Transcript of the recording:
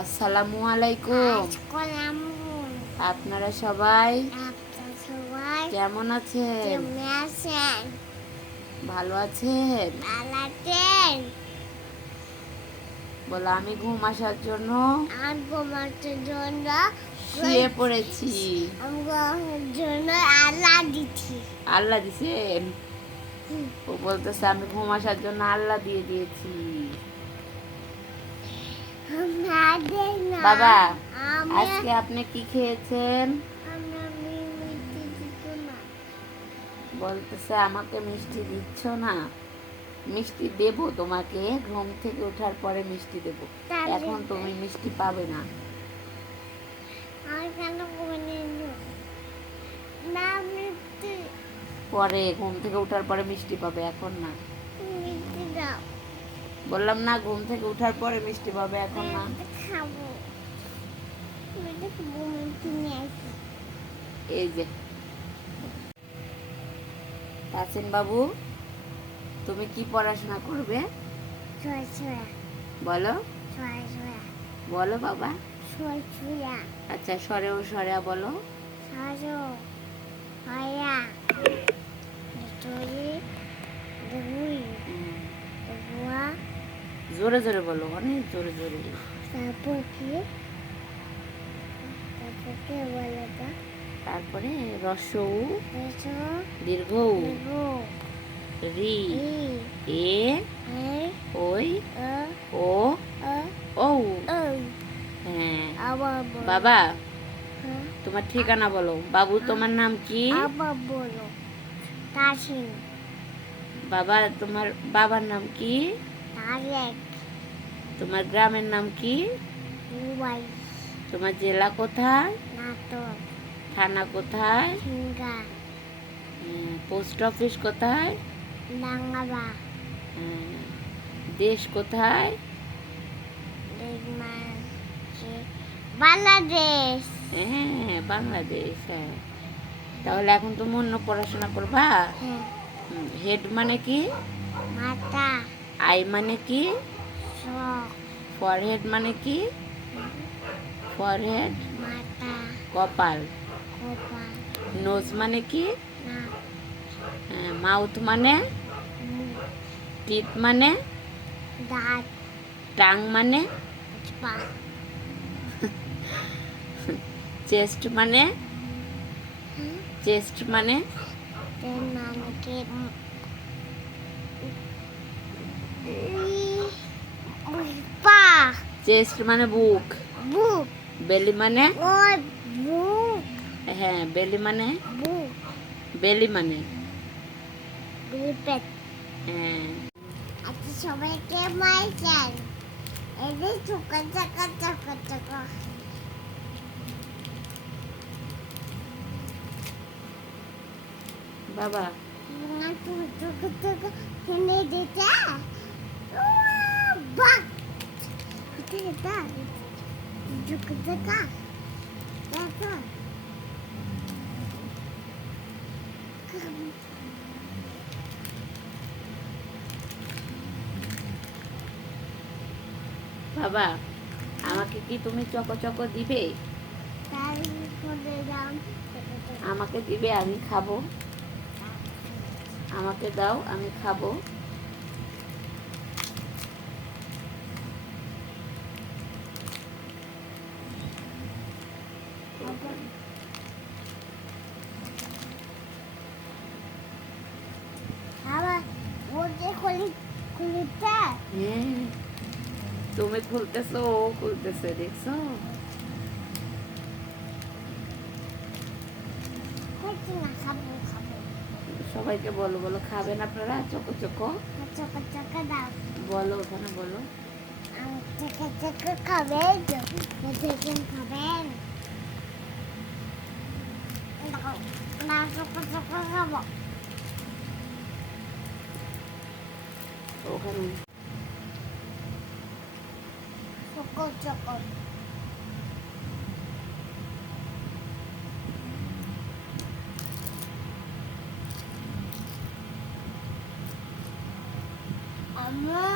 আসসালামু আলাইকুম। আপনারা সবাই কেমন আছেন? ভালো আছেন? বলো আমি ঘুম আসার জন্য জন্য শুয়ে পড়েছি। জন্য আল্লাহ দিচ্ছি আল্লাহ দিছেন? ও বলতেছে আমি ঘুম আসার জন্য আল্লাহ দিয়ে দিয়েছি। বাবা আজকে আপনি কি খেয়েছেন? বলতেছে আমাকে মিষ্টি দিচ্ছ না। মিষ্টি দেব তোমাকে ঘুম থেকে ওঠার পরে মিষ্টি দেব। এখন তুমি মিষ্টি পাবে না। পরে ঘুম থেকে ওঠার পরে মিষ্টি পাবে এখন না। বললাম না ঘুম থেকে উঠার পরে মিষ্টি পাবে এখন না। এই যে। তাসিন বাবু তুমি কি পড়াশোনা করবে? বলো। বলো বাবা। আচ্ছা সরে ও সরে বলো সাজো হয়া দুই। দুই জোরে জোরে বলো অনেক জোরে জোরে তারপর কি? রস্য দীর্ঘ রি এ ওই ও ও হ্যাঁ। বাবা হ্যাঁ, তোমার ঠিকানা বলো। বাবু তোমার নাম কি? বাবা তোমার বাবার নাম কি? তোমার গ্রামের নাম কি? তোমার জেলা কোথায়? থানা কোথায়? পোস্ট অফিস কোথায়? দেশ কোথায়? বাংলাদেশ হ্যাঁ বাংলাদেশ হ্যাঁ। তাহলে এখন তুমি অন্য পড়াশোনা করবা? হ্যাঁ। হেড মানে কি? মাথা আই মানে কি? ফরহেড মানে কি? ফরহেড কপাল। নোজ মানে কি? মাউথ মানে? মুখ টিথ মানে? দাঁত টাং মানে? চেস্ট মানে চেস্ট মানে পা। চেস্ট মানে বুক বুক বেলি মানে? বুক হ্যাঁ বেলি মানে? বুক বেলি মানে? হ্যাঁ। আচ্ছা সবাইকে মাইছেন এদের চোখা চাকা চাকা চাকা বাবা। চাকা চাকা কিনে দিতে? বাবা, আমাকে কি তুমি চকো চকো দিবে? আমাকে দিবে, আমি খাব। আমাকে দাও, আমি খাব। তুমি খুলতেছো ও খুলতেছে দেখছ? সবাইকে বলো বলো খাবেন আপনারা? চকো চকো? চকা চকা দাও। বলো ওখানে বলো। চকা চকা খাবেন খাবেন দাও না চকা চকা খাব ওখানে চকো চকো আমার